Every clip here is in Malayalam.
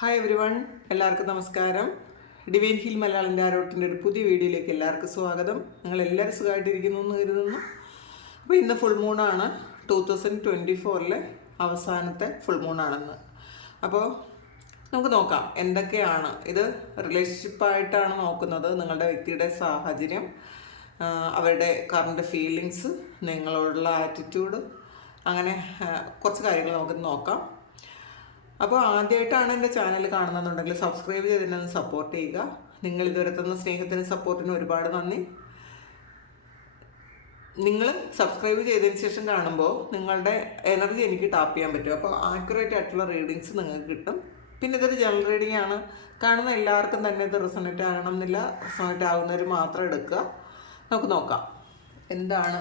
ഹായ് എവരി വൺ എല്ലാവർക്കും നമസ്കാരം. ഡിവൈൻ ഹിൽ മലയാളിന്റെ ആരോട്ടിന്റെ ഒരു പുതിയ വീഡിയോയിലേക്ക് എല്ലാവർക്കും സ്വാഗതം. നിങ്ങൾ എല്ലാവരും സുഖമായിട്ടിരിക്കുന്നു എന്ന് കരുതുന്നു. അപ്പോൾ ഇന്ന് ഫുൾ മൂണാണ് ടു തൗസൻഡ് ട്വന്റി ഫോറിലെ അവസാനത്തെ ഫുൾ മൂണാണെന്ന് അപ്പോൾ നമുക്ക് നോക്കാം എന്തൊക്കെയാണ്? ഇത് റിലേഷൻഷിപ്പായിട്ടാണ് നോക്കുന്നത് നിങ്ങളുടെ വ്യക്തിയുടെ സാഹചര്യം അവരുടെ കറണ്ട് ഫീലിങ്സ് നിങ്ങളോടുള്ള ആറ്റിറ്റ്യൂഡ് അങ്ങനെ കുറച്ച് കാര്യങ്ങൾ നമുക്ക് നോക്കാം. അപ്പോൾ ആദ്യമായിട്ടാണ് എന്റെ ചാനൽ കാണുന്നതെന്നുണ്ടെങ്കിൽ സബ്സ്ക്രൈബ് ചെയ്തിട്ടൊന്ന് സപ്പോർട്ട് ചെയ്യുക. നിങ്ങൾ ഇതുവരെ തന്ന സ്നേഹത്തിനും സപ്പോർട്ടിനും ഒരുപാട് നന്ദി. നിങ്ങൾ സബ്സ്ക്രൈബ് ചെയ്തതിന് ശേഷം കാണുമ്പോൾ നിങ്ങളുടെ എനർജി എനിക്ക് ടാപ്പ് ചെയ്യാൻ പറ്റും. അപ്പോൾ ആക്യുറേറ്റ് ആയിട്ടുള്ള റീഡിങ്സ് നിങ്ങൾക്ക് കിട്ടും. പിന്നെ ഇതൊരു ജനറൽ റീഡിംഗ് ആണ്. കാണുന്ന എല്ലാവർക്കും തന്നെ ഇത് റിസണേറ്റ് ആകണം എന്നില്ല. റിസണേറ്റ് ആകുന്നവർ മാത്രം എടുക്കുക. നമുക്ക് നോക്കാം. എന്താണ്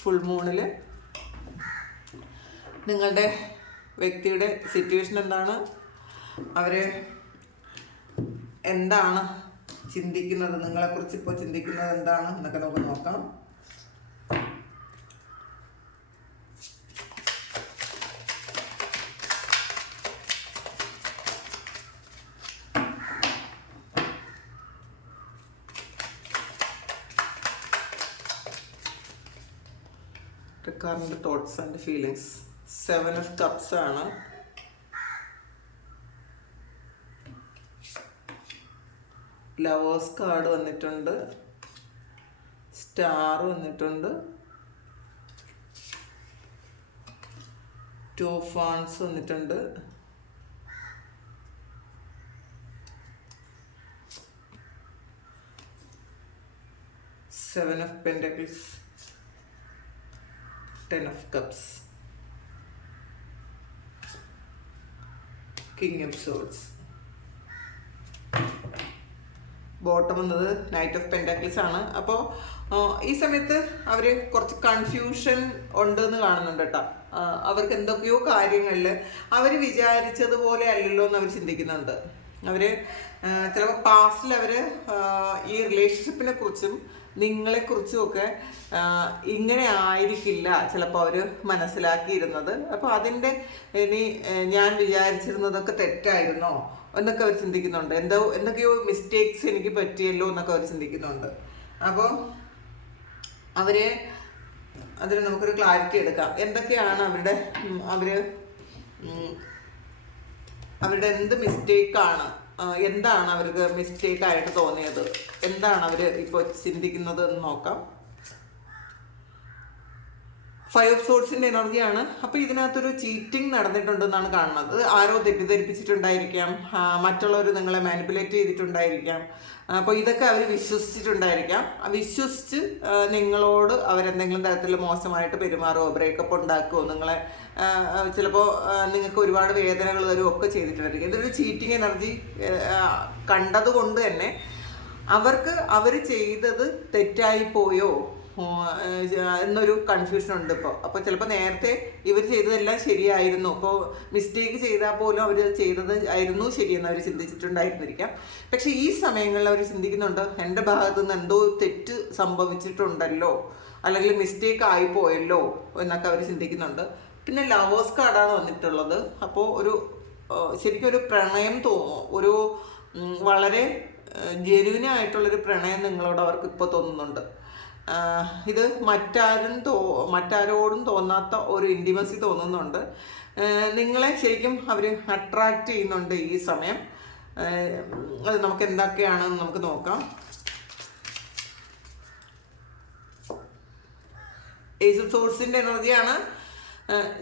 ഫുൾ മൂണിൽ നിങ്ങളുടെ വ്യക്തിയുടെ സിറ്റുവേഷൻ എന്താണ്? അവർ എന്താണ് ചിന്തിക്കുന്നത്? നിങ്ങളെക്കുറിച്ച് ഇപ്പോൾ ചിന്തിക്കുന്നത് എന്താണ്? എന്നൊക്കെ നമുക്ക് നോക്കാം. Current thoughts and feelings seven of cups ആണ്. ലവേഴ്സ് കാർഡ് വന്നിട്ടുണ്ട്. സ്റ്റാർ വന്നിട്ടുണ്ട്. ടു ഫാൺസ് വന്നിട്ടുണ്ട്. Seven of pentacles ten of cups king of swords bottom വന്നത് നൈറ്റ് ഓഫ് പെൻഡാക്ലിസ് ആണ്. അപ്പോൾ ഈ സമയത്ത് അവർ കുറച്ച് കൺഫ്യൂഷൻ ഉണ്ടെന്ന് കാണുന്നുണ്ട് കേട്ടോ. അവർക്ക് എന്തൊക്കെയോ കാര്യങ്ങളിൽ അവർ വിചാരിച്ചതുപോലെ അല്ലല്ലോ എന്ന് അവർ ചിന്തിക്കുന്നുണ്ട്. അവർ ചിലപ്പോൾ പാസ്റ്റിൽ അവർ ഈ റിലേഷൻഷിപ്പിനെ കുറിച്ചും നിങ്ങളെക്കുറിച്ചും ഒക്കെ ആ, ഇങ്ങനെ ആയിരിക്കില്ല ചിലപ്പോൾ അവർ മനസ്സിലാക്കിയിരുന്നത്. അപ്പോൾ അതിന്റെ ഇനി ഞാൻ വിചാരിച്ചിരുന്നതൊക്കെ തെറ്റായിരുന്നോ എന്നൊക്കെ അവർ ചിന്തിക്കുന്നുണ്ട്. എന്തോ എന്തൊക്കെയോ മിസ്റ്റേക്സ് എനിക്ക് പറ്റിയല്ലോ എന്നൊക്കെ അവർ ചിന്തിക്കുന്നുണ്ട്. അപ്പോൾ അവർ അതിന് നമുക്കൊരു ക്ലാരിറ്റി എടുക്കാം. എന്തൊക്കെയാണ് അവരുടെ അവർ അവർ അവരുടെ എന്ത് മിസ്റ്റേക്കാണ് എന്താണ് അവർക്ക് മിസ്റ്റേക്ക് ആയിട്ട് തോന്നിയത്? എന്താണ് അവർ ഇപ്പോൾ ചിന്തിക്കുന്നത് എന്ന് നോക്കാം ഫൈവ് ഓഫ് സോഴ്സിന്റെ എനർജിയാണ് അപ്പൊ ഇതിനകത്തൊരു ചീറ്റിംഗ് നടന്നിട്ടുണ്ടെന്നാണ് കാണുന്നത്. ആരോ തെറ്റിദ്ധരിപ്പിച്ചിട്ടുണ്ടായിരിക്കാം. മറ്റുള്ളവർ നിങ്ങളെ മാനിപ്പുലേറ്റ് ചെയ്തിട്ടുണ്ടായിരിക്കാം. അപ്പോൾ ഇതൊക്കെ അവർ വിശ്വസിച്ചിട്ടുണ്ടായിരിക്കാം. വിശ്വസിച്ച് നിങ്ങളോട് അവരെന്തെങ്കിലും തരത്തിൽ മോശമായിട്ട് പെരുമാറുമോ ബ്രേക്കപ്പ് ഉണ്ടാക്കുമോ നിങ്ങളെ ചിലപ്പോൾ നിങ്ങൾക്ക് ഒരുപാട് വേദനകൾ തരും ഒക്കെ ചെയ്തിട്ടുണ്ടായിരിക്കും. ഇതൊരു ചീറ്റിംഗ് എനർജി കണ്ടതുകൊണ്ട് തന്നെ അവർക്ക് അവർ ചെയ്തത് തെറ്റായി പോയോ? എന്നൊരു കൺഫ്യൂഷൻ ഉണ്ട് ഇപ്പോൾ അപ്പോൾ ചിലപ്പോൾ നേരത്തെ ഇവർ ചെയ്തതെല്ലാം ശരിയായിരുന്നു. അപ്പോൾ മിസ്റ്റേക്ക് ചെയ്താൽ പോലും അവർ ചെയ്തത് ആയിരുന്നു ശരിയെന്ന് അവർ ചിന്തിച്ചിട്ടുണ്ടായിരുന്നിരിക്കാം. പക്ഷേ ഈ സമയങ്ങളിൽ അവർ ചിന്തിക്കുന്നുണ്ട് എന്റെ ഭാഗത്തു നിന്ന് എന്തോ തെറ്റ് സംഭവിച്ചിട്ടുണ്ടല്ലോ? അല്ലെങ്കിൽ മിസ്റ്റേക്ക് ആയിപ്പോയല്ലോ എന്നൊക്കെ അവർ ചിന്തിക്കുന്നുണ്ട്. പിന്നെ ലവേഴ്സ് കാർഡാണ് വന്നിട്ടുള്ളത്. അപ്പോൾ ഒരു ശരിക്കും ഒരു പ്രണയം തോന്നും. ഒരു വളരെ ജെനുവിനായിട്ടുള്ളൊരു പ്രണയം നിങ്ങളോട് അവർക്ക് ഇപ്പോൾ തോന്നുന്നുണ്ട്. ഇത് മറ്റാരും തോ മറ്റാരോടും തോന്നാത്ത ഒരു ഇന്റിമസി തോന്നുന്നുണ്ട്. നിങ്ങളെ ശരിക്കും അവർ അട്രാക്റ്റ് ചെയ്യുന്നുണ്ട് ഈ സമയം. അത് നമുക്ക് എന്തൊക്കെയാണെന്ന് നമുക്ക് നോക്കാം. ഏസ് സോഴ്സിന്റെ എനർജിയാണ്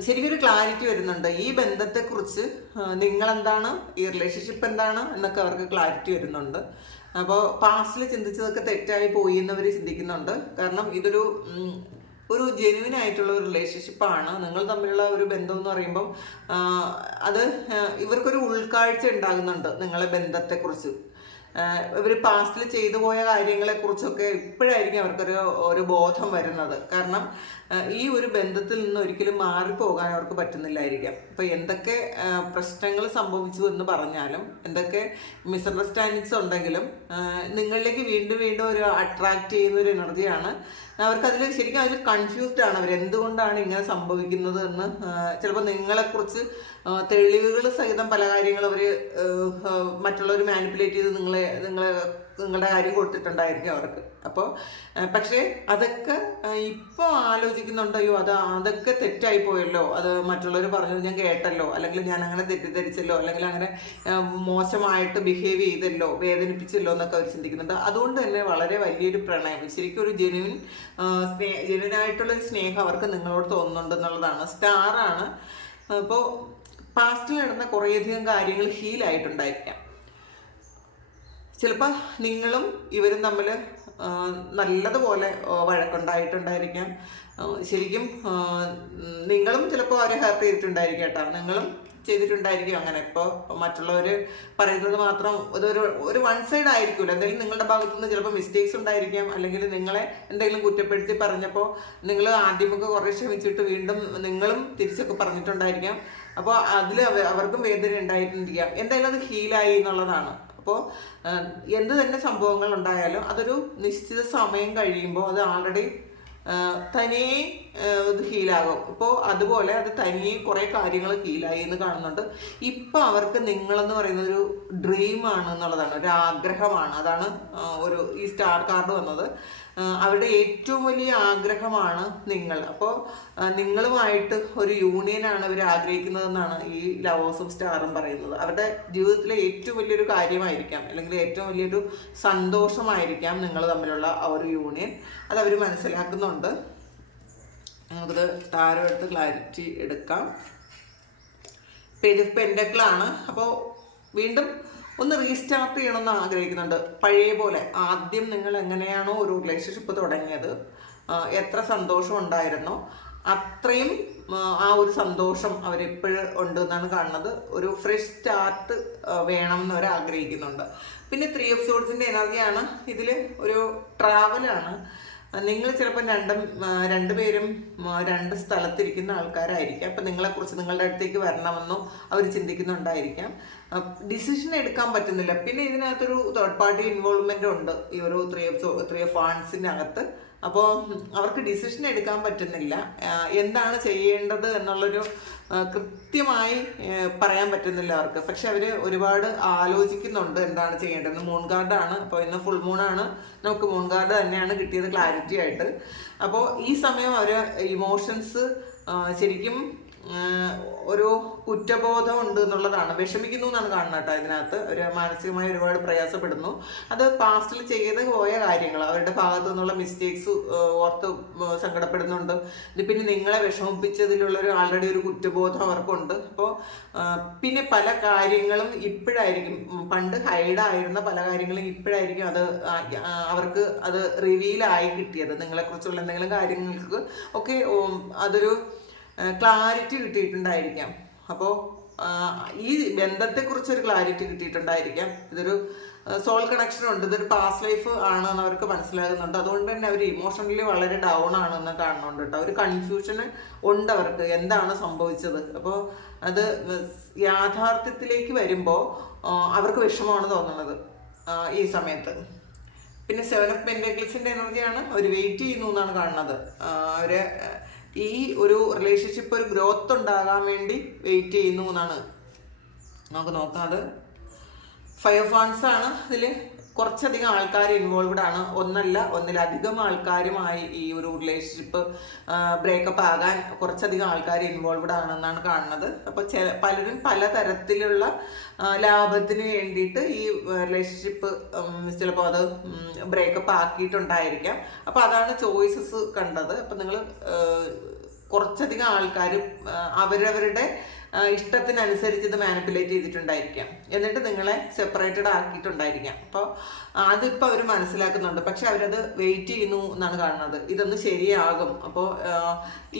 ശരിക്കും ഒരു ക്ലാരിറ്റി വരുന്നുണ്ട്. ഈ ബന്ധത്തെക്കുറിച്ച് നിങ്ങളെന്താണ് ഈ റിലേഷൻഷിപ്പ് എന്താണ് എന്നൊക്കെ അവർക്ക് ക്ലാരിറ്റി വരുന്നുണ്ട്. അപ്പോൾ പാസ്റ്റിൽ ചിന്തിച്ചതൊക്കെ തെറ്റായി പോയി എന്നവർ ചിന്തിക്കുന്നുണ്ട്. കാരണം ഇതൊരു ഒരു ജെനുവിൻ ആയിട്ടുള്ള ഒരു റിലേഷൻഷിപ്പാണ് നിങ്ങൾ തമ്മിലുള്ള ഒരു ബന്ധം എന്ന് പറയുമ്പം അത് ഇവർക്കൊരു ഉൾക്കാഴ്ച ഉണ്ടാകുന്നുണ്ട് നിങ്ങളെ ബന്ധത്തെക്കുറിച്ച്. ഇവർ പാസ്റ്റിൽ ചെയ്തു പോയ കാര്യങ്ങളെ കുറിച്ചൊക്കെ ഇപ്പോഴായിരിക്കും അവർക്കൊരു ഒരു ബോധം വരുന്നത്. കാരണം ഈ ഒരു ബന്ധത്തിൽ നിന്ന് ഒരിക്കലും മാറിപ്പോകാൻ അവർക്ക് പറ്റുന്നില്ലായിരിക്കാം. അപ്പോൾ എന്തൊക്കെ പ്രശ്നങ്ങൾ സംഭവിച്ചു എന്ന് പറഞ്ഞാലും എന്തൊക്കെ മിസ്അണ്ടർസ്റ്റാൻഡിങ്സ് ഉണ്ടെങ്കിലും നിങ്ങളിലേക്ക് വീണ്ടും വീണ്ടും ഒരു അട്രാക്റ്റ് ചെയ്യുന്ന ഒരു എനർജിയാണ് അവർക്ക് അതിൽ ശരിക്കും അതിൽ കൺഫ്യൂസ്ഡ് ആണ് അവർ എന്തുകൊണ്ടാണ് ഇങ്ങനെ സംഭവിക്കുന്നത് എന്ന് ചിലപ്പോൾ നിങ്ങളെക്കുറിച്ച് തെളിവുകൾ സഹിതം പല കാര്യങ്ങളും അവർ മറ്റുള്ളവർ മാനിപ്പുലേറ്റ് ചെയ്ത് നിങ്ങളെ നിങ്ങളെ നിങ്ങളുടെ കാര്യം കൊടുത്തിട്ടുണ്ടായിരിക്കും അവർക്ക്. അപ്പോൾ പക്ഷേ അതൊക്കെ ഇപ്പോൾ ആലോചിക്കുന്നുണ്ടോ അയ്യോ അത് അതൊക്കെ തെറ്റായി പോയല്ലോ അത് മറ്റുള്ളവർ പറഞ്ഞു ഞാൻ കേട്ടല്ലോ. അല്ലെങ്കിൽ ഞാൻ അങ്ങനെ തെറ്റിദ്ധരിച്ചല്ലോ? അല്ലെങ്കിൽ അങ്ങനെ മോശമായിട്ട് ബിഹേവ് ചെയ്തല്ലോ? വേദനിപ്പിച്ചല്ലോ? എന്നൊക്കെ അവർ ചിന്തിക്കുന്നുണ്ട്. അതുകൊണ്ട് തന്നെ വളരെ വലിയൊരു പ്രണയം. ശരിക്കും ഒരു ജെനുവിൻ സ്നേഹ ജെനുവിനായിട്ടുള്ളൊരു സ്നേഹം അവർക്ക് നിങ്ങളോട് തോന്നുന്നുണ്ട് എന്നുള്ളതാണ്. സ്റ്റാറാണ്. അപ്പോൾ പാസ്റ്റിൽ നടന്ന കുറേയധികം കാര്യങ്ങൾ ഹീലായിട്ടുണ്ടായിരിക്കാം. ചിലപ്പോൾ നിങ്ങളും ഇവരും തമ്മിൽ നല്ലതുപോലെ വഴക്കുണ്ടായിട്ടുണ്ടായിരിക്കാം. ശരിക്കും നിങ്ങളും ചിലപ്പോൾ അവരെ ഹെൽപ്പ് ചെയ്തിട്ടുണ്ടായിരിക്കും കേട്ടോ. നിങ്ങളും ചെയ്തിട്ടുണ്ടായിരിക്കും അങ്ങനെ. ഇപ്പോൾ മറ്റുള്ളവർ പറയുന്നത് മാത്രം ഇതൊരു ഒരു വൺ സൈഡ് ആയിരിക്കുമല്ലോ എന്തെങ്കിലും നിങ്ങളുടെ ഭാഗത്തു നിന്ന് ചിലപ്പോൾ മിസ്റ്റേക്സ് ഉണ്ടായിരിക്കാം. അല്ലെങ്കിൽ നിങ്ങളെ എന്തെങ്കിലും കുറ്റപ്പെടുത്തി പറഞ്ഞപ്പോൾ നിങ്ങൾ ആദ്യമൊക്കെ കുറേ ക്ഷമിച്ചിട്ട് വീണ്ടും നിങ്ങളും തിരിച്ചൊക്കെ പറഞ്ഞിട്ടുണ്ടായിരിക്കാം. അപ്പോൾ അതിൽ അവർക്കും വേദന ഉണ്ടായിട്ടുണ്ടിരിക്കാം എന്തായാലും അത് ഹീലായി എന്നുള്ളതാണ്. അപ്പോൾ എന്ത് തന്നെ സംഭവങ്ങൾ ഉണ്ടായാലും അതൊരു നിശ്ചിത സമയം കഴിയുമ്പോൾ അത് ആൾറെഡി തനിയെ ഇത് ഹീലാകും ഇപ്പോൾ അതുപോലെ അത് തനിയെ കുറേ കാര്യങ്ങൾ ഹീലായി എന്ന് കാണുന്നുണ്ട്. ഇപ്പം അവർക്ക് നിങ്ങളെന്ന് പറയുന്ന ഒരു ഡ്രീമാണ് എന്നുള്ളതാണ്. ഒരു ആഗ്രഹമാണ്. അതാണ് ഒരു ഈ സ്റ്റാർ കാർഡ് വന്നത്. അവരുടെ ഏറ്റവും വലിയ ആഗ്രഹമാണ് നിങ്ങൾ. അപ്പോൾ നിങ്ങളുമായിട്ട് ഒരു യൂണിയനാണ് അവർ ആഗ്രഹിക്കുന്നതെന്നാണ് ഈ ലവേഴ്സും സ്റ്റാറും പറയുന്നത്. അവരുടെ ജീവിതത്തിലെ ഏറ്റവും വലിയൊരു കാര്യമായിരിക്കാം. അല്ലെങ്കിൽ ഏറ്റവും വലിയൊരു സന്തോഷമായിരിക്കാം നിങ്ങൾ തമ്മിലുള്ള ആ ഒരു യൂണിയൻ അത് അവർ മനസ്സിലാക്കുന്നുണ്ട്. നമുക്കിത് താരം എടുത്ത് ക്ലാരിറ്റി എടുക്കാം. പേജ് ഓഫ് പെൻഡക്കിളാണ് അപ്പോൾ വീണ്ടും ഒന്ന് റീസ്റ്റാർട്ട് ചെയ്യണമെന്ന് ആഗ്രഹിക്കുന്നുണ്ട്. പഴയ പോലെ ആദ്യം നിങ്ങൾ എങ്ങനെയാണോ ഒരു റിലേഷൻഷിപ്പ് തുടങ്ങിയത് എത്ര സന്തോഷം ഉണ്ടായിരുന്നോ അത്രയും ആ, ഒരു സന്തോഷം അവരെപ്പോഴും ഉണ്ട് എന്നാണ് കാണുന്നത്. ഒരു ഫ്രഷ് സ്റ്റാർട്ട് വേണം അവർ ആഗ്രഹിക്കുന്നുണ്ട്. പിന്നെ ത്രീ എപ്പിസോഡ്സിന്റെ സോഡ്സിന്റെ എനർജിയാണ് ഇതിൽ ഒരു ട്രാവലാണ് നിങ്ങൾ ചിലപ്പോൾ രണ്ടും രണ്ടു രണ്ടുപേരും രണ്ട് സ്ഥലത്തിരിക്കുന്ന ആൾക്കാരായിരിക്കാം. അപ്പം നിങ്ങളെക്കുറിച്ച് നിങ്ങളുടെ അടുത്തേക്ക് വരണമെന്നോ അവർ ചിന്തിക്കുന്നുണ്ടായിരിക്കാം. ഡിസിഷൻ എടുക്കാൻ പറ്റുന്നില്ല. പിന്നെ ഇതിനകത്തൊരു തേർഡ് പാർട്ടി ഇൻവോൾവ്മെന്റ് ഉണ്ട്. ഈ ഒരു ത്രീ ഓഫ് ത്രീ ഓഫ് ഫാൻസിന്റെ അകത്ത്. അപ്പോൾ അവർക്ക് ഡിസിഷൻ എടുക്കാൻ പറ്റുന്നില്ല. എന്താണ് ചെയ്യേണ്ടത് എന്നുള്ളൊരു കൃത്യമായി പറയാൻ പറ്റുന്നില്ല അവർക്ക്. പക്ഷെ അവർ ഒരുപാട് ആലോചിക്കുന്നുണ്ട് എന്താണ് ചെയ്യേണ്ടത് മൂൺ കാർഡാണ് അപ്പോൾ ഇന്ന് ഫുൾ മൂണാണ് നമുക്ക് മൂൺ കാർഡ് തന്നെയാണ് കിട്ടിയത് ക്ലാരിറ്റി ആയിട്ട്. അപ്പോൾ ഈ സമയം അവർ ഇമോഷൻസ് ശരിക്കും ഒരു കുറ്റബോധം ഉണ്ട് എന്നുള്ളതാണ്. വിഷമിക്കുന്നു എന്നാണ് കാണുന്നത് കേട്ടോ ഇതിനകത്ത്. ഒരു മാനസികമായി ഒരുപാട് പ്രയാസപ്പെടുന്നു. അത് പാസ്റ്റിൽ ചെയ്ത് പോയ കാര്യങ്ങൾ അവരുടെ ഭാഗത്തു നിന്നുള്ള മിസ്റ്റേക്സ് ഓർത്ത് സങ്കടപ്പെടുന്നുണ്ട്. ഇത് പിന്നെ നിങ്ങളെ വിഷമിപ്പിച്ചതിലുള്ള ഒരു ആൾറെഡി ഒരു കുറ്റബോധം അവർക്കുണ്ട്. അപ്പോൾ പിന്നെ പല കാര്യങ്ങളും ഇപ്പോഴായിരിക്കും. പണ്ട് ഹൈഡായിരുന്ന പല കാര്യങ്ങളും ഇപ്പോഴായിരിക്കും അത് അവർക്ക് അത് റിവീലായി കിട്ടിയത്. നിങ്ങളെക്കുറിച്ചുള്ള എന്തെങ്കിലും കാര്യങ്ങൾക്ക് ഒക്കെ അതൊരു ക്ലാരിറ്റി കിട്ടിയിട്ടുണ്ടായിരിക്കാം. അപ്പോൾ ഈ ബന്ധത്തെക്കുറിച്ചൊരു ക്ലാരിറ്റി കിട്ടിയിട്ടുണ്ടായിരിക്കാം. ഇതൊരു സോൾ കണക്ഷൻ ഉണ്ട്. ഇതൊരു പാസ്റ്റ് ലൈഫ് ആണെന്ന് അവർക്ക് മനസ്സിലാകുന്നുണ്ട്. അതുകൊണ്ട് തന്നെ അവർ ഇമോഷണലി വളരെ ഡൗൺ ആണെന്ന് കാണുന്നുണ്ട് കേട്ടോ ഒരു കൺഫ്യൂഷന് ഉണ്ട് അവർക്ക്. എന്താണ് സംഭവിച്ചത്? അപ്പോൾ അത് യാഥാർത്ഥ്യത്തിലേക്ക് വരുമ്പോൾ അവർക്ക് വിഷമമാണ് തോന്നുന്നത് ഈ സമയത്ത്. പിന്നെ സെവൻ ഓഫ് പെൻഡക്കിൾസിന്റെ എനർജിയാണ് അവർ വെയിറ്റ് ചെയ്യുന്നു എന്നാണ് കാണുന്നത്. ആ, അവർ ഈ ഒരു റിലേഷൻഷിപ്പ് ഒരു ഗ്രോത്ത് ഉണ്ടാകാൻ വേണ്ടി വെയിറ്റ് ചെയ്യുന്നു എന്നാണ്. നമുക്ക് നോക്കാം അത്. ഫൈവ് ആണ് ഇതിൽ കുറച്ചധികം ആൾക്കാർ ഇൻവോൾവ്ഡ് ആണ്. ഒന്നല്ല ഒന്നിലധികം ആൾക്കാരുമായി ഈ ഒരു റിലേഷൻഷിപ്പ് ബ്രേക്കപ്പ് ആകാൻ കുറച്ചധികം ആൾക്കാർ ഇൻവോൾവ്ഡ് ആണെന്നാണ് കാണുന്നത്. അപ്പോൾ ചെ പലരും പലതരത്തിലുള്ള ലാഭത്തിന് വേണ്ടിയിട്ട് ഈ റിലേഷൻഷിപ്പ് ചിലപ്പോൾ അത് ബ്രേക്കപ്പ് ആക്കിയിട്ടുണ്ടായിരിക്കാം. അപ്പോൾ അതാണ് ചോയ്സസ് കണ്ടത്. അപ്പോൾ നിങ്ങൾ കുറച്ചധികം ആൾക്കാർ അവരവരുടെ ഇഷ്ടത്തിനനുസരിച്ച് ഇത് മാനിപ്പുലേറ്റ് ചെയ്തിട്ടുണ്ടായിരിക്കാം. എന്നിട്ട് നിങ്ങളെ സെപ്പറേറ്റഡ് ആക്കിയിട്ടുണ്ടായിരിക്കാം. അപ്പോൾ അതിപ്പോൾ അവർ മനസ്സിലാക്കുന്നുണ്ട്. പക്ഷെ അവരത് വെയിറ്റ് ചെയ്യുന്നു എന്നാണ് കാണുന്നത്. ഇതൊന്ന് ശരിയാകും. അപ്പോൾ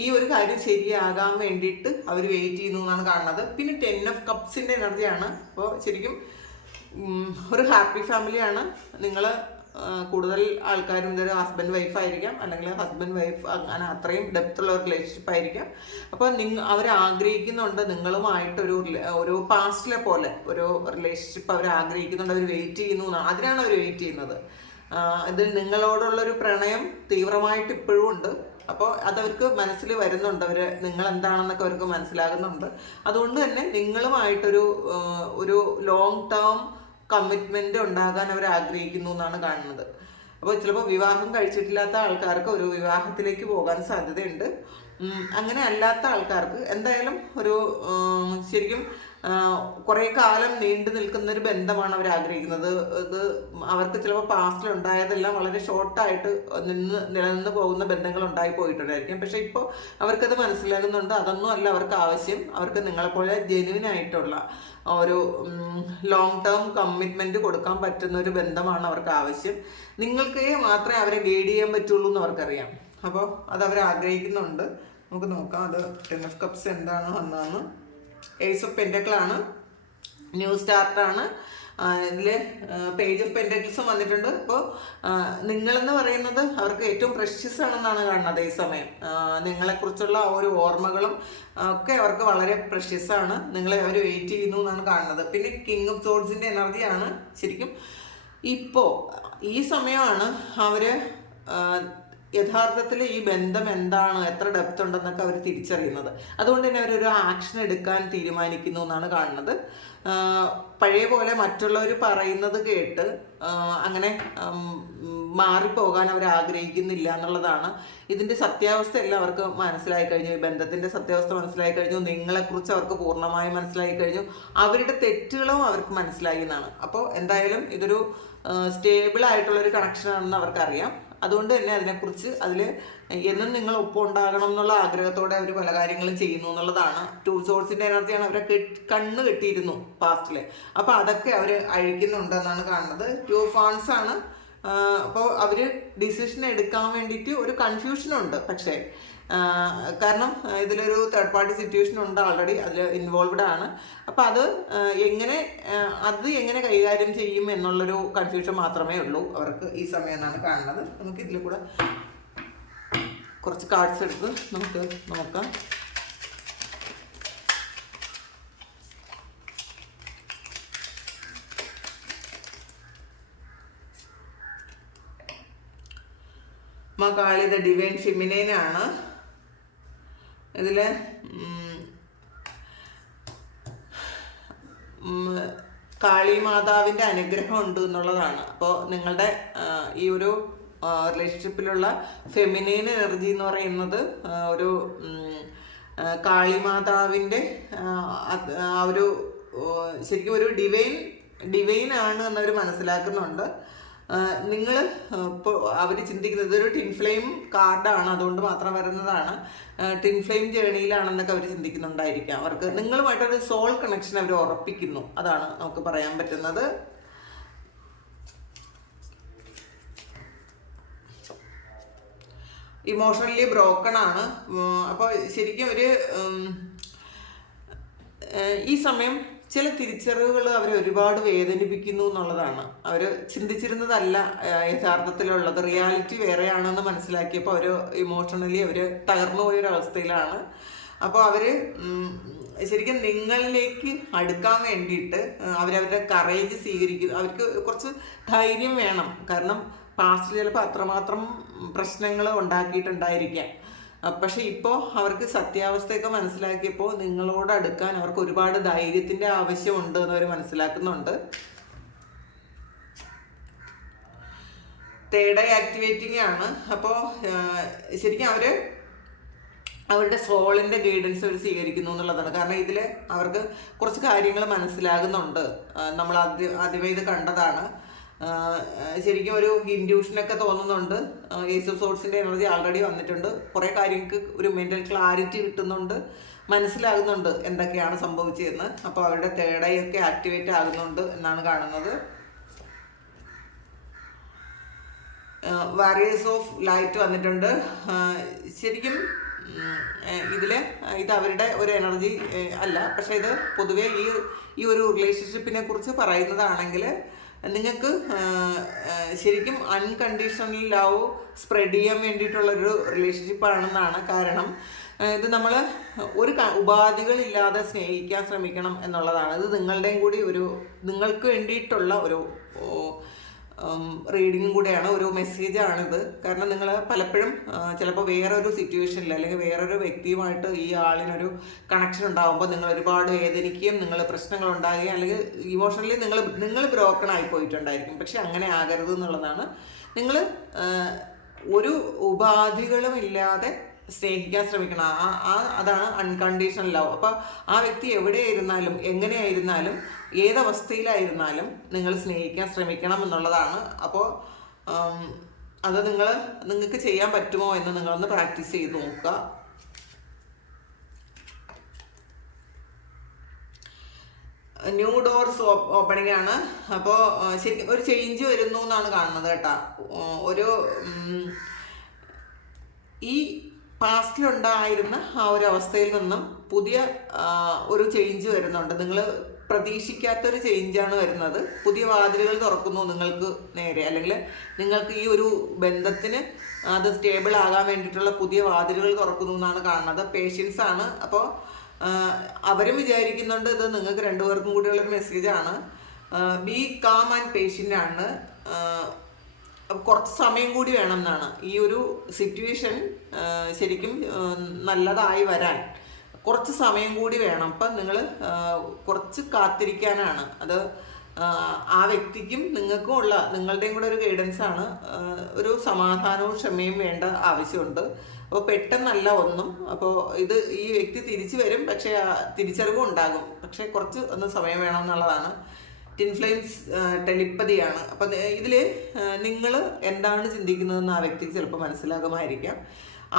ഈ ഒരു കാര്യം ശരിയാകാൻ വേണ്ടിയിട്ട് അവർ വെയിറ്റ് ചെയ്യുന്നു എന്നാണ് കാണുന്നത്. പിന്നെ ടെൻ ഓഫ് കപ്സിന്റെ എനർജിയാണ് അപ്പോൾ ശരിക്കും ഒരു ഹാപ്പി ഫാമിലിയാണ് നിങ്ങൾ കൂടുതൽ ആൾക്കാരും ഇതൊരു ഹസ്ബൻഡ് വൈഫ് ആയിരിക്കാം. അല്ലെങ്കിൽ ഹസ്ബൻഡ് വൈഫ് അങ്ങനെ അത്രയും ഡെപ്ത് ഉള്ള ഒരു റിലേഷൻഷിപ്പ് ആയിരിക്കാം. അപ്പോൾ നിങ്ങൾ അവർ ആഗ്രഹിക്കുന്നുണ്ട് നിങ്ങളുമായിട്ടൊരു ഒരു പാസ്റ്റിലെ പോലെ ഒരു റിലേഷൻഷിപ്പ് അവർ ആഗ്രഹിക്കുന്നുണ്ട്. അവർ വെയിറ്റ് ചെയ്യുന്നു. അതിനാണ് അവർ വെയിറ്റ് ചെയ്യുന്നത്. ഇതിൽ നിങ്ങളോടുള്ളൊരു പ്രണയം തീവ്രമായിട്ട് ഇപ്പോഴും ഉണ്ട്. അപ്പോൾ അതവർക്ക് മനസ്സിൽ വരുന്നുണ്ട്. അവർ നിങ്ങൾ എന്താണെന്നൊക്കെ അവർക്ക് മനസ്സിലാകുന്നുണ്ട്. അതുകൊണ്ട് തന്നെ നിങ്ങളുമായിട്ടൊരു ഒരു ലോങ് ടേം കമ്മിറ്റ്മെന്റ് ഉണ്ടാകാൻ അവർ ആഗ്രഹിക്കുന്നു എന്നാണ് കാണുന്നത്. അപ്പോൾ ചിലപ്പോൾ വിവാഹം കഴിച്ചിട്ടില്ലാത്ത ആൾക്കാർക്ക് ഒരു വിവാഹത്തിലേക്ക് പോകാൻ സാധ്യതയുണ്ട്. അങ്ങനെ അല്ലാത്ത ആൾക്കാർക്ക് എന്തായാലും ഒരു ശരിക്കും കുറേ കാലം നീണ്ടു നിൽക്കുന്ന ഒരു ബന്ധമാണ് അവർ ആഗ്രഹിക്കുന്നത്. ഇത് അവർക്ക് ചിലപ്പോൾ പാസ്റ്റിൽ ഉണ്ടായതെല്ലാം വളരെ ഷോർട്ടായിട്ട് നിന്ന് നിലനിന്ന് പോകുന്ന ബന്ധങ്ങൾ ഉണ്ടായി പോയിട്ടുണ്ടായിരിക്കും. പക്ഷെ ഇപ്പോൾ അവർക്കത് മനസ്സിലാകുന്നുണ്ട്. അതൊന്നും അല്ല അവർക്ക് ആവശ്യം. അവർക്ക് നിങ്ങളെപ്പോലെ ജെനുവിൻ ആയിട്ടുള്ള ഒരു ലോങ് ടേം കമ്മിറ്റ്മെന്റ് കൊടുക്കാൻ പറ്റുന്ന ഒരു ബന്ധമാണ് അവർക്ക് ആവശ്യം. നിങ്ങൾക്ക് മാത്രമേ അവരെ ഗൈഡ് ചെയ്യാൻ പറ്റുള്ളൂ എന്ന് അവർക്കറിയാം. അപ്പോൾ അത് അവർ ആഗ്രഹിക്കുന്നുണ്ട്. നമുക്ക് നോക്കാം. അത് ടെൻ ഓഫ് കപ്സ് എന്താണ് വന്നതെന്ന് ഏസ് ഓഫ് പെൻഡക്കിളാണ് ന്യൂ സ്റ്റാർട്ടാണ് ഇതിൽ പേജ് ഓഫ് പെൻഡക്കിൾസും വന്നിട്ടുണ്ട്. അപ്പോൾ നിങ്ങളെന്ന് പറയുന്നത് അവർക്ക് ഏറ്റവും പ്രഷ്യസ് ആണെന്നാണ് കാണുന്നത് ഈ സമയം. നിങ്ങളെക്കുറിച്ചുള്ള ഒരു ഓർമ്മകളും ഒക്കെ അവർക്ക് വളരെ പ്രഷ്യസ് ആണ്. നിങ്ങളെ അവർ വെയിറ്റ് ചെയ്യുന്നു എന്നാണ് കാണുന്നത്. പിന്നെ കിങ് ഓഫ് സോഡ്സിന്റെ എനർജിയാണ് ശരിക്കും. ഇപ്പോൾ ഈ സമയമാണ് അവർ യഥാർത്ഥത്തിൽ ഈ ബന്ധം എന്താണ്? എത്ര ഡെപ്ത് ഉണ്ടെന്നൊക്കെ അവർ തിരിച്ചറിയുന്നത്. അതുകൊണ്ട് തന്നെ അവരൊരു ആക്ഷൻ എടുക്കാൻ തീരുമാനിക്കുന്നു എന്നാണ് കാണുന്നത്. പഴയ പോലെ മറ്റുള്ളവർ പറയുന്നത് കേട്ട് അങ്ങനെ മാറിപ്പോകാൻ അവർ ആഗ്രഹിക്കുന്നില്ല എന്നുള്ളതാണ്. ഇതിന്റെ സത്യാവസ്ഥ എല്ലാം അവർക്ക് മനസ്സിലായി കഴിഞ്ഞു. ഈ ബന്ധത്തിന്റെ സത്യാവസ്ഥ മനസ്സിലായി കഴിഞ്ഞു. നിങ്ങളെക്കുറിച്ച് അവർക്ക് പൂർണമായും മനസ്സിലായി കഴിഞ്ഞു. അവരുടെ തെറ്റുകളും അവർക്ക് മനസ്സിലായി എന്നാണ്. അപ്പോൾ എന്തായാലും ഇതൊരു സ്റ്റേബിൾ ആയിട്ടുള്ളൊരു കണക്ഷനാണെന്ന് അവർക്കറിയാം. അതുകൊണ്ട് തന്നെ അതിനെക്കുറിച്ച് അതിൽ എന്നും നിങ്ങൾ ഒപ്പം ഉണ്ടാകണം എന്നുള്ള ആഗ്രഹത്തോടെ അവർ പല കാര്യങ്ങളും ചെയ്യുന്നു എന്നുള്ളതാണ്. ടൂ സോഴ്സിന്റെ എനർജിയാണ് അവരെ കണ്ണ് കെട്ടിയിരുന്നു പാസ്റ്റിൽ അപ്പോൾ അതൊക്കെ അവർ അഴിക്കുന്നുണ്ടെന്നാണ് കാണുന്നത്. ടു ഫാൻസ് ആണ്. അപ്പോൾ അവർ ഡിസിഷൻ എടുക്കാൻ വേണ്ടിയിട്ട് ഒരു കൺഫ്യൂഷനുണ്ട് പക്ഷേ കാരണം ഇതിലൊരു തേർഡ് പാർട്ടി സിറ്റുവേഷൻ ഉണ്ട് ഓൾറെഡി അതിൽ ഇൻവോൾവ്ഡ് ആണ്. അപ്പോൾ അത് എങ്ങനെ അത് എങ്ങനെ കൈകാര്യം ചെയ്യും എന്നുള്ളൊരു കൺഫ്യൂഷൻ മാത്രമേ ഉള്ളൂ അവർക്ക് ഈ സമയം എന്നാണ് കാണുന്നത്. നമുക്ക് ഇതിൽ കൂടെ കുറച്ച് കാർഡ്സ് എടുത്ത് നമുക്ക് നോക്കാം. മകാളി ദ ഡിവൈൻ ഫിമിനൈൻ ആണ്. ഇതിൽ കാളി മാതാവിന്റെ അനുഗ്രഹം ഉണ്ട് എന്നുള്ളതാണ്. അപ്പോൾ നിങ്ങളുടെ ഈ ഒരു റിലേഷൻഷിപ്പിലുള്ള ഫെമിനൈൻ എനർജി എന്ന് പറയുന്നത് ഒരു കാളിമാതാവിന്റെ ആ, ഒരു ശരിക്കും ഒരു ഡിവൈൻ ഡിവൈൻ ആണ് എന്നവർ മനസ്സിലാക്കുന്നുണ്ട്. നിങ്ങൾ ഇപ്പോൾ അവർ ചിന്തിക്കുന്നത് ഒരു ടിൻ ഫ്ലെയിം കാർഡാണ് അതുകൊണ്ട് മാത്രം വരുന്നതാണ്. ടിൻ ഫ്ലെയിം ജേണിയിലാണെന്നൊക്കെ അവർ ചിന്തിക്കുന്നുണ്ടായിരിക്കാം. അവർക്ക് നിങ്ങളുമായിട്ടൊരു സോൾ കണക്ഷൻ അവർ ഉറപ്പിക്കുന്നു. അതാണ് നമുക്ക് പറയാൻ പറ്റുന്നത്. ഇമോഷണലി ബ്രോക്കൺ ആണ്. അപ്പോൾ ശരിക്കും ഒരു ഈ സമയം ചില തിരിച്ചറിവുകൾ അവരെ ഒരുപാട് വേദനിപ്പിക്കുന്നു എന്നുള്ളതാണ്. അവർ ചിന്തിച്ചിരുന്നതല്ല യഥാർത്ഥത്തിലുള്ളത്. റിയാലിറ്റി വേറെയാണെന്ന് മനസ്സിലാക്കിയപ്പോൾ അവർ ഇമോഷണലി അവർ തകർന്നു പോയൊരവസ്ഥയിലാണ് അപ്പോൾ അവർ ശരിക്കും നിങ്ങളിലേക്ക് അടുക്കാൻ വേണ്ടിയിട്ട് അവരവരുടെ കറേജ് സ്വീകരിക്കുന്നു അവർക്ക് കുറച്ച് ധൈര്യം വേണം. കാരണം പാസ്റ്റിൽ ചിലപ്പോൾ അത്രമാത്രം പ്രശ്നങ്ങൾ ഉണ്ടാക്കിയിട്ടുണ്ടായിരിക്കാം. പക്ഷെ ഇപ്പോൾ അവർക്ക് സത്യാവസ്ഥയൊക്കെ മനസ്സിലാക്കിയപ്പോൾ നിങ്ങളോട് അടുക്കാൻ അവർക്ക് ഒരുപാട് ധൈര്യത്തിന്റെ ആവശ്യമുണ്ട് എന്ന് അവർ മനസ്സിലാക്കുന്നുണ്ട്. തേർഡ് ഐ ആക്ടിവേറ്റിംഗ് ആണ്. അപ്പോൾ ശരിക്കും അവർ അവരുടെ സോളിന്റെ ഗൈഡൻസ് അവർ സ്വീകരിക്കുന്നു എന്നുള്ളതാണ്. കാരണം ഇതിൽ അവർക്ക് കുറച്ച് കാര്യങ്ങൾ മനസ്സിലാകുന്നുണ്ട്. നമ്മൾ ആദ്യം ആദ്യമേ ഇത് കണ്ടതാണ്. ശരിക്കും ഒരു ഇൻഡ്യൂഷനൊക്കെ തോന്നുന്നുണ്ട്. ഏസ് സോഴ്സിന്റെ എനർജി ആൾറെഡി വന്നിട്ടുണ്ട്. കുറേ കാര്യങ്ങൾക്ക് ഒരു മെന്റൽ ക്ലാരിറ്റി കിട്ടുന്നുണ്ട്. മനസ്സിലാകുന്നുണ്ട് എന്തൊക്കെയാണ് സംഭവിച്ചതെന്ന്. അപ്പോൾ അവരുടെ തേർഡ് ഐ ഒക്കെ ആക്ടിവേറ്റ് ആകുന്നുണ്ട് എന്നാണ് കാണുന്നത്. വാരിയേഴ്സ് ഓഫ് ലൈറ്റ് വന്നിട്ടുണ്ട്. ശരിക്കും ഇതിൽ ഇത് അവരുടെ ഒരു എനർജി അല്ല. പക്ഷേ ഇത് പൊതുവേ ഈ ഈ ഒരു റിലേഷൻഷിപ്പിനെ കുറിച്ച് പറയുന്നതാണെങ്കിൽ നിങ്ങൾക്ക് ശരിക്കും അൺകണ്ടീഷണൽ ലവ് സ്പ്രെഡ് ചെയ്യാൻ വേണ്ടിയിട്ടുള്ളൊരു റിലേഷൻഷിപ്പ് ആണെന്നാണ് കാരണം ഇത് നമ്മൾ ഒരു ഉപാധികളില്ലാതെ സ്നേഹിക്കാൻ ശ്രമിക്കണം എന്നുള്ളതാണ്. ഇത് നിങ്ങളുടെയും കൂടി ഒരു നിങ്ങൾക്ക് വേണ്ടിയിട്ടുള്ള ഒരു റീഡിങ്ങും കൂടെയാണ് ഒരു മെസ്സേജാണിത് കാരണം നിങ്ങൾ പലപ്പോഴും ചിലപ്പോൾ വേറൊരു സിറ്റുവേഷനിൽ അല്ലെങ്കിൽ വേറൊരു വ്യക്തിയുമായിട്ട് ഈ ആളിനൊരു കണക്ഷൻ ഉണ്ടാകുമ്പോൾ നിങ്ങൾ ഒരുപാട് വേദനിക്കുകയും നിങ്ങൾ പ്രശ്നങ്ങൾ ഉണ്ടാകുകയും അല്ലെങ്കിൽ ഇമോഷണലി നിങ്ങൾ നിങ്ങൾ ബ്രോക്കൺ ആയി പോയിട്ടുണ്ടായിരിക്കും. പക്ഷെ അങ്ങനെ ആകരുത് എന്നുള്ളതാണ്. നിങ്ങൾ ഒരു ഉപാധികളും ഇല്ലാതെ സ്നേഹിക്കാൻ ശ്രമിക്കണം. ആ ആ അതാണ് അൺകണ്ടീഷണൽ ലവ് അപ്പോൾ ആ വ്യക്തി എവിടെ എവിടെയായിരുന്നാലും എങ്ങനെയായിരുന്നാലും ഏതവസ്ഥയിലായിരുന്നാലും നിങ്ങൾ സ്നേഹിക്കാൻ ശ്രമിക്കണം എന്നുള്ളതാണ്. അപ്പോൾ അത് നിങ്ങൾ നിങ്ങൾക്ക് ചെയ്യാൻ പറ്റുമോ എന്ന് നിങ്ങളൊന്ന് പ്രാക്ടീസ് ചെയ്ത് നോക്കുക. ന്യൂ ഡോർസ് ഓപ്പണിംഗ് ആണ്. അപ്പോൾ ശരിക്കും ഒരു ചേഞ്ച് വരുന്നു എന്നാണ് കാണുന്നത് കേട്ടോ. ഒരു ഈ പാസ്റ്റിലുണ്ടായിരുന്ന ആ ഒരു അവസ്ഥയിൽ നിന്നും പുതിയ ഒരു ചേഞ്ച് വരുന്നുണ്ട്. നിങ്ങൾ പ്രതീക്ഷിക്കാത്തൊരു ചേഞ്ചാണ് വരുന്നത്. പുതിയ വാതിലുകൾ തുറക്കുന്നു നിങ്ങൾക്ക് നേരെ. അല്ലെങ്കിൽ നിങ്ങൾക്ക് ഈ ഒരു ബന്ധത്തിന് അത് സ്റ്റേബിൾ ആകാൻ വേണ്ടിയിട്ടുള്ള പുതിയ വാതിലുകൾ തുറക്കുന്നു എന്നാണ് കാണുന്നത്. പേഷ്യൻസ് ആണ്. അപ്പോൾ അവരും വിചാരിക്കുന്നുണ്ട് ഇത് നിങ്ങൾക്ക് രണ്ടുപേർക്കും കൂടിയുള്ളൊരു മെസ്സേജാണ് ബി കാം ആൻഡ് പേഷ്യന്റ് ആണ്. കുറച്ച് സമയം കൂടി വേണം എന്നാണ് ഈ ഒരു സിറ്റുവേഷൻ ശരിക്കും നല്ലതായി വരാൻ കുറച്ച് സമയം കൂടി വേണം. അപ്പം നിങ്ങൾ കുറച്ച് കാത്തിരിക്കാനാണ്. അത് ആ, വ്യക്തിക്കും നിങ്ങൾക്കും ഉള്ള നിങ്ങളുടെയും കൂടെ ഒരു ഗൈഡൻസ് ആണ് ഒരു സമാധാനവും ക്ഷമയും വേണ്ട ആവശ്യമുണ്ട്. അപ്പോൾ പെട്ടെന്നല്ല ഒന്നും. അപ്പോൾ ഇത് ഈ വ്യക്തി തിരിച്ചു വരും പക്ഷേ തിരിച്ചറിവും ഉണ്ടാകും. പക്ഷേ കുറച്ച് ഒന്ന് സമയം വേണം എന്നുള്ളതാണ്. ടിൻ ഫ്ലെയിംസ് ടെലിപ്പതിയാണ്. അപ്പം ഇതിൽ നിങ്ങൾ എന്താണ് ചിന്തിക്കുന്നതെന്ന് ആ വ്യക്തിക്ക് ചിലപ്പോൾ മനസ്സിലാകുമായിരിക്കാം.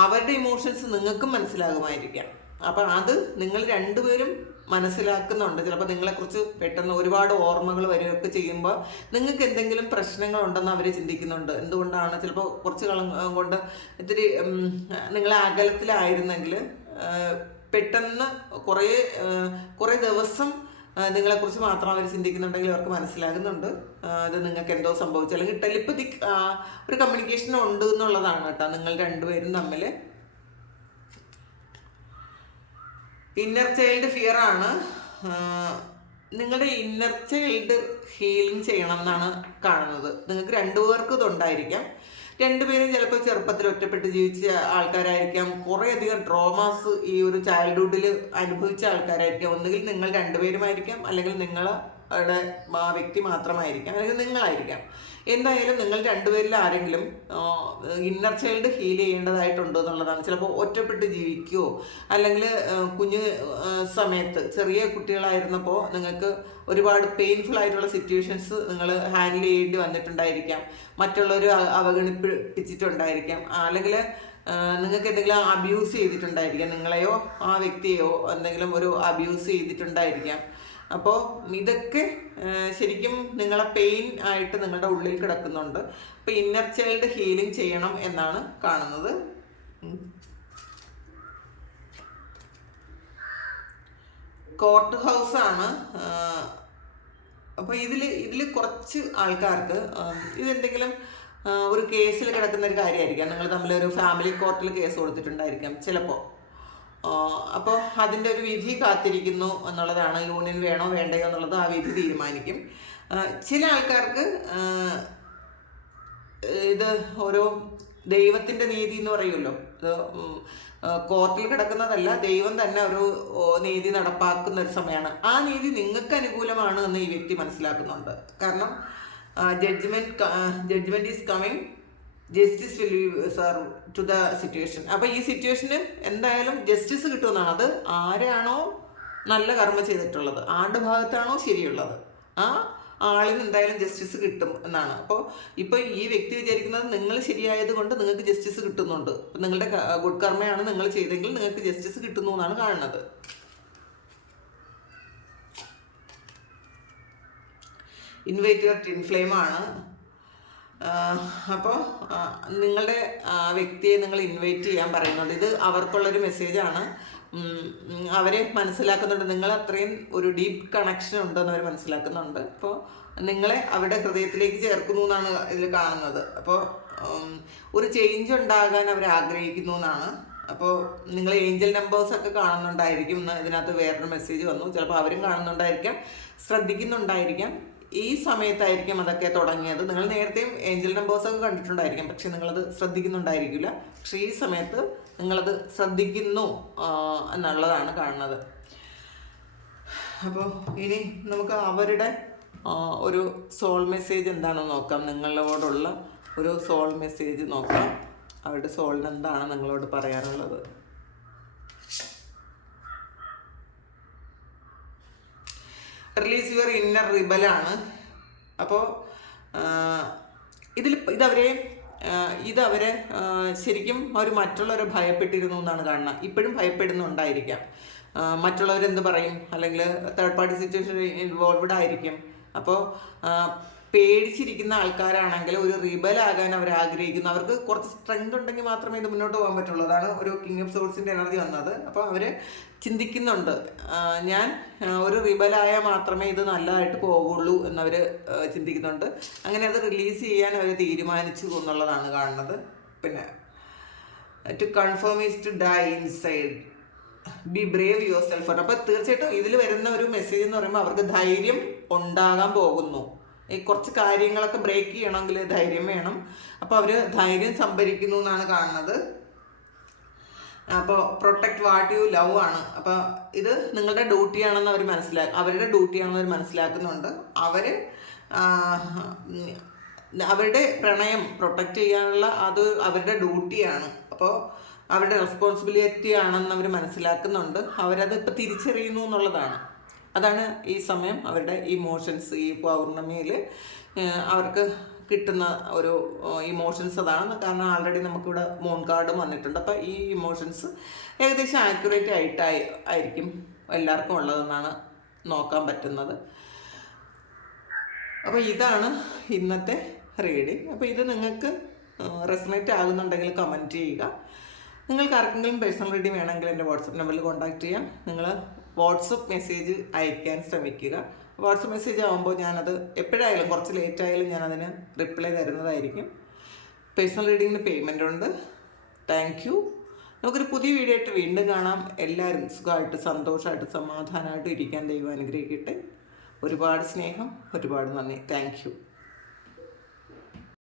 അവരുടെ ഇമോഷൻസ് നിങ്ങൾക്കും മനസ്സിലാകുമായിരിക്കാം. അപ്പം അത് നിങ്ങൾ രണ്ടുപേരും മനസ്സിലാക്കുന്നുണ്ട്. ചിലപ്പോൾ നിങ്ങളെക്കുറിച്ച് പെട്ടെന്ന് ഒരുപാട് ഓർമ്മകൾ വരികയൊക്കെ ചെയ്യുമ്പോൾ നിങ്ങൾക്ക് എന്തെങ്കിലും പ്രശ്നങ്ങൾ ഉണ്ടെന്ന് അവർ ചിന്തിക്കുന്നുണ്ട്. എന്തുകൊണ്ടാണ്? ചിലപ്പോൾ കുറച്ച് കളം കൊണ്ട് ഇത്തിരി നിങ്ങളെ അകലത്തിലായിരുന്നെങ്കിൽ പെട്ടെന്ന് കുറേ കുറേ ദിവസം നിങ്ങളെക്കുറിച്ച് മാത്രം അവർ ചിന്തിക്കുന്നുണ്ടെങ്കിൽ അവർക്ക് മനസ്സിലാകുന്നുണ്ട്. അത് നിങ്ങൾക്ക് എന്തോ സംഭവിച്ചു. അല്ലെങ്കിൽ ടെലിപ്പതിക് ഒരു കമ്മ്യൂണിക്കേഷൻ ഉണ്ട് എന്നുള്ളതാണ് കേട്ടോ. നിങ്ങൾ രണ്ടുപേരും തമ്മിൽ ഇന്നർ ചൈൽഡ് ഫിയർ ആണ്. നിങ്ങളുടെ ഇന്നർ ചൈൽഡ് ഹീലിംഗ് ചെയ്യണം എന്നാണ് കാണുന്നത്. നിങ്ങൾക്ക് രണ്ടുപേർക്കും ഇതുണ്ടായിരിക്കാം. രണ്ടുപേരും ചിലപ്പോൾ ചെറുപ്പത്തിൽ ഒറ്റപ്പെട്ട് ജീവിച്ച ആൾക്കാരായിരിക്കാം. കുറേയധികം ട്രോമാസ് ഈ ഒരു ചൈൽഡ്ഹുഡിൽ അനുഭവിച്ച ആൾക്കാരായിരിക്കാം. ഒന്നുകിൽ നിങ്ങൾ രണ്ടുപേരുമായിരിക്കാം അല്ലെങ്കിൽ നിങ്ങളുടെ ആ വ്യക്തി മാത്രമായിരിക്കാം അല്ലെങ്കിൽ നിങ്ങളായിരിക്കാം. എന്തായാലും നിങ്ങൾ രണ്ടുപേരിൽ ആരെങ്കിലും ഇന്നർ ചൈൽഡ് ഹീൽ ചെയ്യേണ്ടതായിട്ടുണ്ടോ എന്നുള്ളതാണ്. ചിലപ്പോൾ ഒറ്റപ്പെട്ട് ജീവിക്കുകയോ അല്ലെങ്കിൽ കുഞ്ഞ് സമയത്ത് ചെറിയ കുട്ടികളായിരുന്നപ്പോൾ നിങ്ങൾക്ക് ഒരുപാട് പെയിൻഫുൾ ആയിട്ടുള്ള സിറ്റുവേഷൻസ് നിങ്ങൾ ഹാൻഡിൽ ചെയ്യേണ്ടി വന്നിട്ടുണ്ടായിരിക്കാം. മറ്റുള്ളവർ അവഗണിപ്പിച്ചിട്ടുണ്ടായിരിക്കാം. അല്ലെങ്കിൽ നിങ്ങൾക്ക് എന്തെങ്കിലും അബ്യൂസ് ചെയ്തിട്ടുണ്ടായിരിക്കാം. നിങ്ങളെയോ ആ വ്യക്തിയെയോ എന്തെങ്കിലും ഒരു അബ്യൂസ് ചെയ്തിട്ടുണ്ടായിരിക്കാം. അപ്പോൾ ഇതൊക്കെ ശരിക്കും നിങ്ങളെ പെയിൻ ആയിട്ട് നിങ്ങളുടെ ഉള്ളിൽ കിടക്കുന്നുണ്ട്. അപ്പോൾ ഇന്നർ ചൈൽഡ് ഹീലിംഗ് ചെയ്യണം എന്നാണ് കാണുന്നത്. കോർട്ട് ആണ്. അപ്പോൾ ഇതിൽ ഇതിൽ കുറച്ച് ആൾക്കാർക്ക് ഇതെന്തെങ്കിലും ഒരു കേസിൽ കിടക്കുന്ന ഒരു കാര്യമായിരിക്കാം. നിങ്ങൾ തമ്മിൽ ഒരു ഫാമിലി കോർട്ടിൽ കേസ് കൊടുത്തിട്ടുണ്ടായിരിക്കാം ചിലപ്പോൾ അപ്പോൾ അതിന്റെ ഒരു വിധി കാത്തിരിക്കുന്നു എന്നുള്ളതാണ്. യൂണിയൻ വേണോ വേണ്ടയോ എന്നുള്ളത് ആ വിധി തീരുമാനിക്കും. ചില ആൾക്കാർക്ക് ഇത് ഓരോ ദൈവത്തിന്റെ നീതി എന്ന് പറയുമല്ലോ. കോർട്ടിൽ കിടക്കുന്നതല്ല ദൈവം തന്നെ ഒരു നീതി നടപ്പാക്കുന്ന ഒരു സമയമാണ്. ആ നീതി നിങ്ങൾക്ക് അനുകൂലമാണ് എന്ന് ഈ വ്യക്തി മനസ്സിലാക്കുന്നുണ്ട്. കാരണം judgement judgement is coming justice will serve to the situation അപ്പോൾ ഈ സിറ്റുവേഷന് എന്തായാലും ജസ്റ്റിസ് കിട്ടുമെന്നാണ്. അത് ആരാണോ നല്ല കർമ്മ ചെയ്തിട്ടുള്ളത്. ആണ്ട് ഭാഗത്താണോ ശരിയുള്ളത്. ആ ആളിന് എന്തായാലും ജസ്റ്റിസ് കിട്ടും എന്നാണ്. അപ്പോൾ ഇപ്പോൾ ഈ വ്യക്തി വിചാരിക്കുന്നത് നിങ്ങൾ ശരിയായത് കൊണ്ട് നിങ്ങൾക്ക് ജസ്റ്റിസ് കിട്ടുന്നുണ്ട്. നിങ്ങളുടെ ഗുഡ് കർമ്മയാണ് നിങ്ങൾ ചെയ്തെങ്കിൽ നിങ്ങൾക്ക് ജസ്റ്റിസ് കിട്ടുന്നു എന്നാണ് കാണുന്നത്. ഇൻവൈറ്റർ ടിൻ ഫ്ലെയിം ആണ്. അപ്പോൾ നിങ്ങളുടെ വ്യക്തിയെ നിങ്ങൾ ഇൻവൈറ്റ് ചെയ്യാൻ പറയുന്നുണ്ട് ഇത് അവർക്കുള്ളൊരു മെസ്സേജാണ് അവരെ മനസ്സിലാക്കുന്നുണ്ട്. നിങ്ങൾ അത്രയും ഒരു ഡീപ്പ് കണക്ഷൻ ഉണ്ടെന്ന് അവർ മനസ്സിലാക്കുന്നുണ്ട്. അപ്പോൾ നിങ്ങളെ അവരുടെ ഹൃദയത്തിലേക്ക് ചേർക്കുന്നു എന്നാണ് ഇതിൽ കാണുന്നത്. അപ്പോൾ ഒരു ചേഞ്ച് ഉണ്ടാകാൻ അവർ ആഗ്രഹിക്കുന്നു എന്നാണ്. അപ്പോൾ നിങ്ങൾ ഏഞ്ചൽ നമ്പേഴ്സ് ഒക്കെ കാണുന്നുണ്ടായിരിക്കും എന്ന് ഇതിനകത്ത് വേറൊരു മെസ്സേജ് വന്നു. ചിലപ്പോൾ അവരും കാണുന്നുണ്ടായിരിക്കാം ശ്രദ്ധിക്കുന്നുണ്ടായിരിക്കാം. ഈ സമയത്തായിരിക്കും അതൊക്കെ തുടങ്ങിയത്. നിങ്ങൾ നേരത്തെയും ഏഞ്ചൽ നമ്പേഴ്സ് ഒക്കെ കണ്ടിട്ടുണ്ടായിരിക്കും പക്ഷെ നിങ്ങളത് ശ്രദ്ധിക്കുന്നുണ്ടായിരിക്കില്ല. പക്ഷേ ഈ സമയത്ത് നിങ്ങളത് ശ്രദ്ധിക്കുന്നു എന്നുള്ളതാണ് കാണുന്നത്. അപ്പോൾ ഇനി നമുക്ക് അവരുടെ ഒരു സോൾ മെസ്സേജ് എന്താണെന്ന് നോക്കാം. നിങ്ങളോടുള്ള ഒരു സോൾ മെസ്സേജ് നോക്കാം. അവരുടെ സോളിന് എന്താണ് നിങ്ങളോട് പറയാനുള്ളത്? റിലീസ് യുവർ ഇന്നർ റിബലാണ്. അപ്പോൾ ഇതിൽ ഇതവരെ ആ, അവരെ ശരിക്കും അവർ മറ്റുള്ളവരെ ഭയപ്പെട്ടിരുന്നു എന്നാണ് കാണുന്നത്. ഇപ്പോഴും ഭയപ്പെടുന്നുണ്ടായിരിക്കാം. മറ്റുള്ളവരെന്ത് പറയും? അല്ലെങ്കിൽ തേർഡ് പാർട്ടി സിറ്റുവേഷൻ ഇൻവോൾവ്ഡ് ആയിരിക്കും. അപ്പോൾ പേടിച്ചിരിക്കുന്ന ആൾക്കാരാണെങ്കിൽ ഒരു റിബൽ റിബലാകാൻ അവർ ആഗ്രഹിക്കുന്നു. അവർക്ക് കുറച്ച് സ്ട്രെങ്ത് ഉണ്ടെങ്കിൽ മാത്രമേ ഇത് മുന്നോട്ട് പോകാൻ പറ്റുള്ളൂ. അതാണ് ഒരു കിങ് ഓഫ് സോഴ്സിന്റെ എനർജി വന്നത്. അപ്പോൾ അവർ ചിന്തിക്കുന്നുണ്ട്. ഞാൻ ഒരു റിബലായ മാത്രമേ ഇത് നല്ലതായിട്ട് പോകുള്ളൂ എന്നവർ ചിന്തിക്കുന്നുണ്ട്. അങ്ങനെ അത് റിലീസ് ചെയ്യാൻ അവർ തീരുമാനിച്ചു എന്നുള്ളതാണ് കാണുന്നത്. പിന്നെ to confirm is to die inside be brave yourself അപ്പോൾ തീർച്ചയായിട്ടും ഇതിൽ വരുന്ന ഒരു മെസ്സേജ് എന്ന് പറയുമ്പോൾ അവർക്ക് ധൈര്യം ഉണ്ടാകാൻ പോകുന്നു. ഈ കുറച്ച് കാര്യങ്ങളൊക്കെ ബ്രേക്ക് ചെയ്യണമെങ്കിൽ ധൈര്യം വേണം. അപ്പോൾ അവർ ധൈര്യം സംഭരിക്കുന്നു എന്നാണ് കാണുന്നത്. അപ്പോൾ പ്രൊട്ടക്ട് വാട്ട് യു ലവ് ആണ്. അപ്പോൾ ഇത് നിങ്ങളുടെ ഡ്യൂട്ടിയാണെന്ന് അവർ മനസ്സിലാക്കും അവരുടെ ഡ്യൂട്ടിയാണെന്ന് അവർ മനസ്സിലാക്കുന്നുണ്ട്. അവർ അവരുടെ പ്രണയം പ്രൊട്ടക്റ്റ് ചെയ്യാനുള്ള അത് അവരുടെ ഡ്യൂട്ടിയാണ് അപ്പോൾ അവരുടെ റെസ്പോൺസിബിലിറ്റി ആണെന്ന് അവർ മനസ്സിലാക്കുന്നുണ്ട്. അവരത് ഇപ്പം തിരിച്ചറിയുന്നു എന്നുള്ളതാണ്. അതാണ് ഈ സമയം അവരുടെ ഇമോഷൻസ് ഈ പൗർണമിയിൽ അവർക്ക് കിട്ടുന്ന ഒരു ഇമോഷൻസ് അതാണ്. കാരണം ആൾറെഡി നമുക്കിവിടെ മോൺ കാർഡും വന്നിട്ടുണ്ട്. അപ്പോൾ ഈ ഇമോഷൻസ് ഏകദേശം ആക്യുറേറ്റ് ആയിട്ടായി ആയിരിക്കും എല്ലാവർക്കും ഉള്ളതെന്നാണ് നോക്കാൻ പറ്റുന്നത്. അപ്പോൾ ഇതാണ് ഇന്നത്തെ റീഡിങ് അപ്പോൾ ഇത് നിങ്ങൾക്ക് റെസണേറ്റ് ആകുന്നുണ്ടെങ്കിൽ കമന്റ് ചെയ്യുക. നിങ്ങൾക്ക് ആർക്കെങ്കിലും പേഴ്സണൽ റീഡിങ് വേണമെങ്കിൽ എന്റെ വാട്സപ്പ് നമ്പറിൽ കോൺടാക്റ്റ് ചെയ്യാം. നിങ്ങൾ വാട്സപ്പ് മെസ്സേജ് അയക്കാൻ ശ്രമിക്കുക. വാട്സപ്പ് മെസ്സേജ് ആകുമ്പോൾ ഞാനത് എപ്പോഴായാലും കുറച്ച് ലേറ്റ് ആയാലും ഞാനതിന് റിപ്ലൈ തരുന്നതായിരിക്കും. പേഴ്സണൽ റീഡിങ്ങിന് പേയ്മെന്റ് ഉണ്ട്. താങ്ക് യു നമുക്കൊരു പുതിയ വീഡിയോ ആയിട്ട് വീണ്ടും കാണാം. എല്ലാവരും സുഖമായിട്ട് സന്തോഷമായിട്ട് സമാധാനമായിട്ട് ഇരിക്കാൻ ദൈവം അനുഗ്രഹിക്കട്ടെ. ഒരുപാട് സ്നേഹം ഒരുപാട് നന്ദി. താങ്ക്